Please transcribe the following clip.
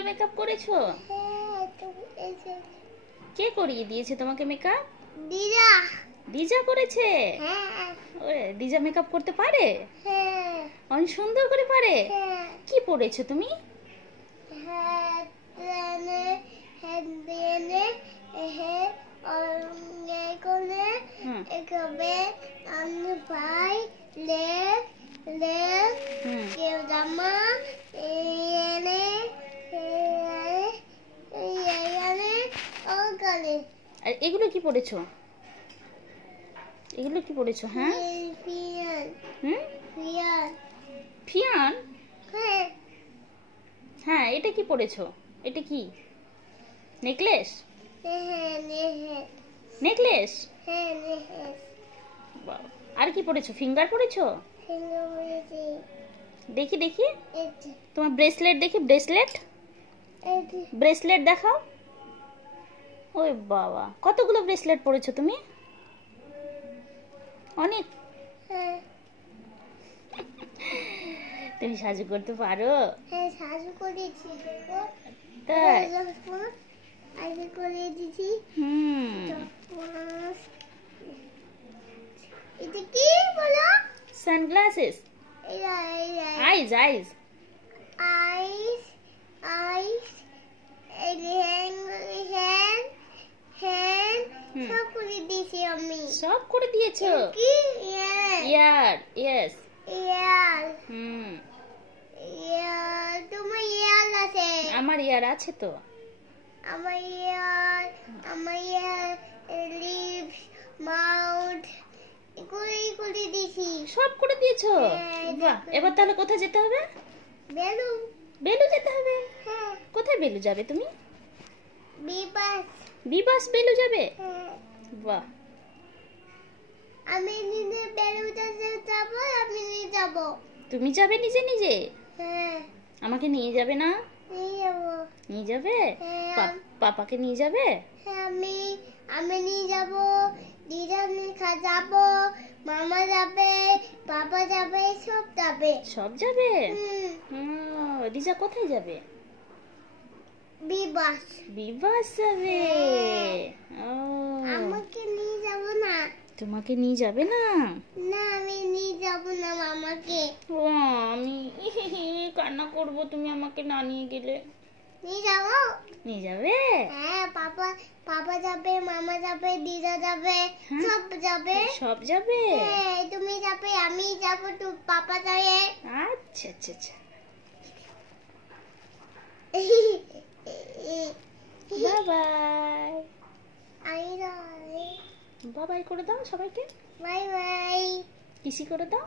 Colour makeup করেছো? কে করিয়ে দিয়েছে তোমাকে মেকআপ? দিদা। দিজা করেছে? হ্যাঁ। ওরে, দিজা মেকআপ করতে পারে? হ্যাঁ। অনেক সুন্দর করে পারে। হ্যাঁ। কি পরেছো তুমি? আর এগুলো কি পরেছো? এগুলো কি পরেছো? হ্যাঁ, হুম, ফিয়ান। হ্যাঁ, এটা কি পরেছো? এটা কি নেকলেস? নেকলেস। আর কি পরেছো? ফিঙ্গার পরেছো? দেখি দেখি তোমার ব্রেসলেট দেখি। ব্রেসলেট, ব্রেসলেট দেখাও। ওই বাবা, কতগুলো ব্রেসলেট পরেছো তুমি? অনেক। তুমি সাজু করতে পারো? হ্যাঁ, সাজু করেছি। তাই? আগে করে দিছি। এটা কি বলো? সানগ্লাসেস। আইজ, আইজ, আইস, আইস, সব করে দিয়েছি আমি। সব করে দিয়েছো? কি? ইয়ার, ইয়েস। ইয়ার। হুম, ইয়ার, তোমার ইয়ার আছে? আমার ইয়ার আছে তো। আমার ইয়ার, লিপস, মাউথ, করে দিয়েছি। সব করে দিয়েছো? হ্যাঁ, বাহ, এবার তাহলে কোথায় যেতে হবে? বেলু। বেলু যেতে হবে? হ্যাঁ। কোথায় বেলু যাবে তুমি? বিবাস। বিবাস বেলু যাবে? হ্যাঁ। বাহ। আমি নিজে বেলুতে যাব, আমি নিয়ে যাব। তুমি যাবে নিজে নিজে? হ্যাঁ। আমাকে নিয়ে যাবে না? নিয়ে যাব। নিয়ে যাবে? হ্যাঁ। পাপাকে নিয়ে যাবে? হ্যাঁ, আমি নিয়ে যাব, দিদা নিয়ে যাব, মামা যাবে, বাবা যাবে, সব যাবে। সব যাবে? হুম। রিজা কোথায় যাবে? বিবাস। বিবাস যাবে? ও, আমাকে নিয়ে যাব না। তোমাকে নিয়ে যাবে না? না, আমি নিয়ে যাব না মামাকে। ও, আমি কান্না করব তুমি আমাকে না নিয়ে গেলে। নিয়ে যাব। নিয়ে যাবে? হ্যাঁ, পাপা যাবে, মামা যাবে, দিদা যাবে, সব যাবে। সব যাবে? হ্যাঁ, তুমি যাবে, আমি যাব, তো পাপা যাবে। আচ্ছা আচ্ছা আচ্ছা। Bye bye. বাই বাই করে দাও সবাইকে। Bye bye. কিসি করে দাও।